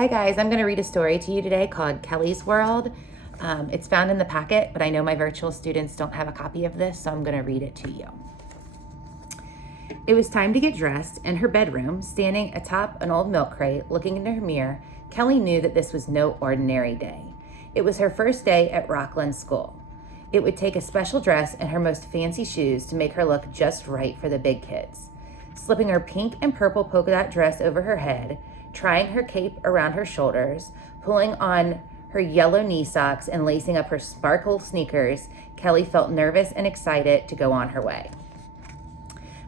Hi guys, I'm going to read a story to you today called Kellie's World. It's found in the packet, but I know my virtual students don't have a copy of this, so I'm going to read it to you. It was time to get dressed. In her bedroom, standing atop an old milk crate, looking into her mirror, Kellie knew that this was no ordinary day. It was her first day at Rockland School. It would take a special dress and her most fancy shoes to make her look just right for the big kids. Slipping her pink and purple polka dot dress over her head, trying her cape around her shoulders, pulling on her yellow knee socks, and lacing up her sparkle sneakers, Kellie felt nervous and excited to go on her way.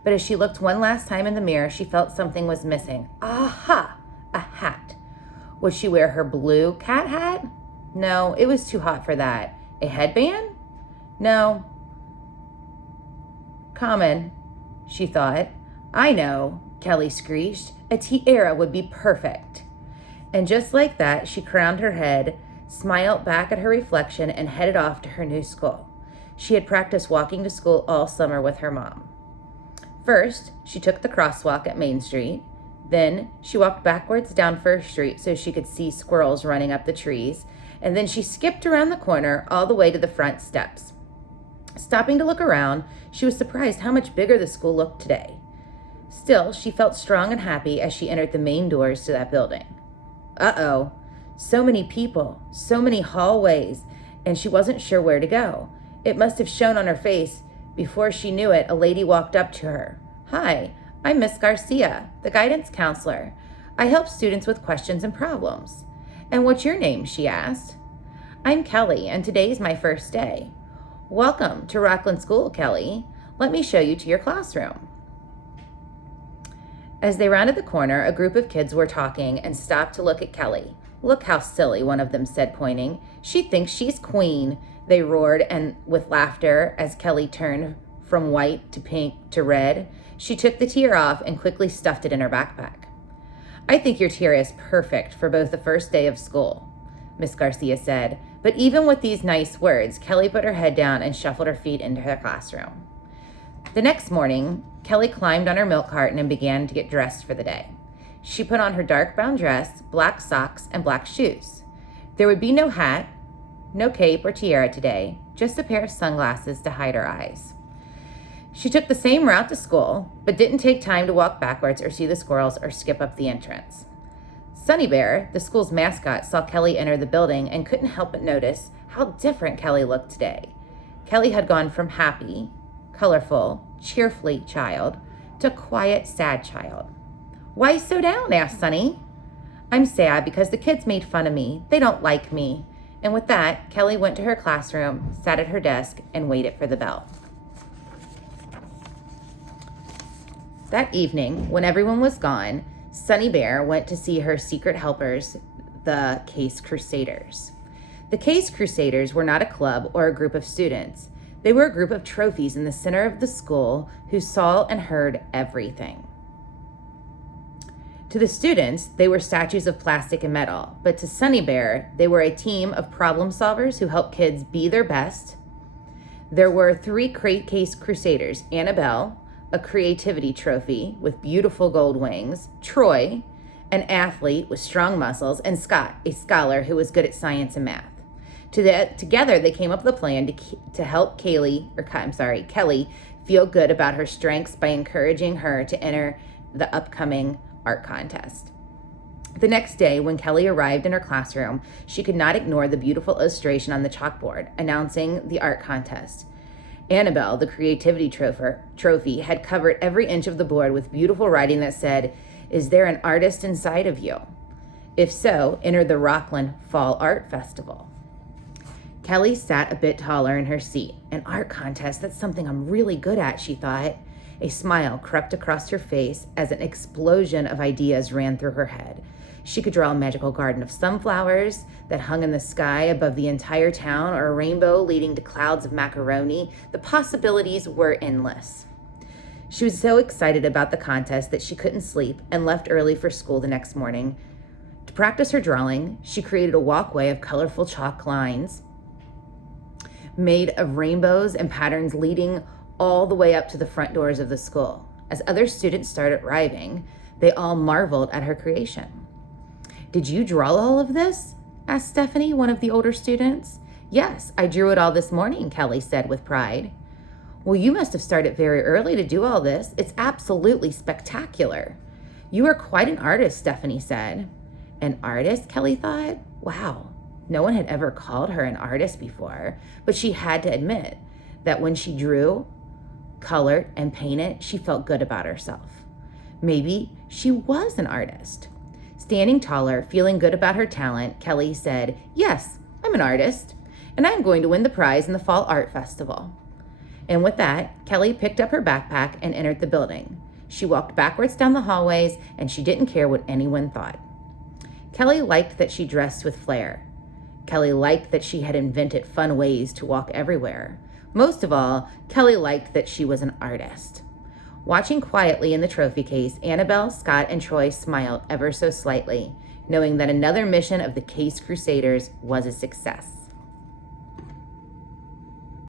But as she looked one last time in the mirror, she felt something was missing. Aha! A hat. Would she wear her blue cat hat? No, it was too hot for that. A headband? No. Common, she thought. I know, Kellie screeched. A tiara would be perfect. And just like that, she crowned her head, smiled back at her reflection, and headed off to her new school. She had practiced walking to school all summer with her mom. First, she took the crosswalk at Main Street. Then she walked backwards down First Street so she could see squirrels running up the trees. And then she skipped around the corner all the way to the front steps. Stopping to look around, she was surprised how much bigger the school looked today. Still, she felt strong and happy as she entered the main doors to that building. Uh-oh, so many people, so many hallways, and she wasn't sure where to go. It must have shown on her face. Before she knew it, a lady walked up to her. Hi, I'm Miss Garcia, the guidance counselor. I help students with questions and problems. And what's your name? She asked. I'm Kellie, and today's my first day. Welcome to Rockland School, Kellie. Let me show you to your classroom. As they rounded the corner, a group of kids were talking and stopped to look at Kellie. Look how silly, one of them said, pointing. She thinks she's queen, they roared, and with laughter as Kellie turned from white to pink to red. She took the tiara off and quickly stuffed it in her backpack. I think your tiara is perfect for both the first day of school, Miss Garcia said. But even with these nice words, Kellie put her head down and shuffled her feet into her classroom. The next morning, Kellie climbed on her milk carton and began to get dressed for the day. She put on her dark brown dress, black socks, and black shoes. There would be no hat, no cape or tiara today, just a pair of sunglasses to hide her eyes. She took the same route to school, but didn't take time to walk backwards or see the squirrels or skip up the entrance. Sunny Bear, the school's mascot, saw Kellie enter the building and couldn't help but notice how different Kellie looked today. Kellie had gone from happy, colorful, cheerfully child to quiet, sad child. Why so down? Asked Sunny. I'm sad because the kids made fun of me. They don't like me. And with that, Kellie went to her classroom, sat at her desk, and waited for the bell. That evening, when everyone was gone, Sunny Bear went to see her secret helpers, the Case Crusaders. The Case Crusaders were not a club or a group of students. They were a group of trophies in the center of the school who saw and heard everything. To the students, they were statues of plastic and metal, but to Sunny Bear, they were a team of problem solvers who helped kids be their best. There were 3 Case Crusaders: Annabelle, a creativity trophy with beautiful gold wings; Troy, an athlete with strong muscles; and Scott, a scholar who was good at science and math. Together, they came up with a plan to help Kellie feel good about her strengths by encouraging her to enter the upcoming art contest. The next day, when Kellie arrived in her classroom, she could not ignore the beautiful illustration on the chalkboard announcing the art contest. Annabelle, the creativity trophy, had covered every inch of the board with beautiful writing that said, "Is there an artist inside of you? If so, enter the Rockland Fall Art Festival." Kellie sat a bit taller in her seat. An art contest, that's something I'm really good at, she thought. A smile crept across her face as an explosion of ideas ran through her head. She could draw a magical garden of sunflowers that hung in the sky above the entire town, or a rainbow leading to clouds of macaroni. The possibilities were endless. She was so excited about the contest that she couldn't sleep and left early for school the next morning. To practice her drawing, she created a walkway of colorful chalk lines made of rainbows and patterns leading all the way up to the front doors of the school. As other students started arriving, they all marveled at her creation. Did you draw all of this? Asked Stephanie, one of the older students. Yes, I drew it all this morning, Kellie said with pride. Well, you must have started very early to do all this. It's absolutely spectacular. You are quite an artist, Stephanie said. An artist, Kellie thought? Wow, no one had ever called her an artist before, but she had to admit that when she drew, colored, and painted, she felt good about herself. Maybe she was an artist. Standing taller, feeling good about her talent, Kellie said, Yes, I'm an artist, and I'm going to win the prize in the Fall Art Festival. And with that, Kellie picked up her backpack and entered the building. She walked backwards down the hallways, and she didn't care what anyone thought. Kellie liked that she dressed with flair. Kellie liked that she had invented fun ways to walk everywhere. Most of all, Kellie liked that she was an artist. Watching quietly in the trophy case, Annabelle, Scott, and Troy smiled ever so slightly, knowing that another mission of the Case Crusaders was a success.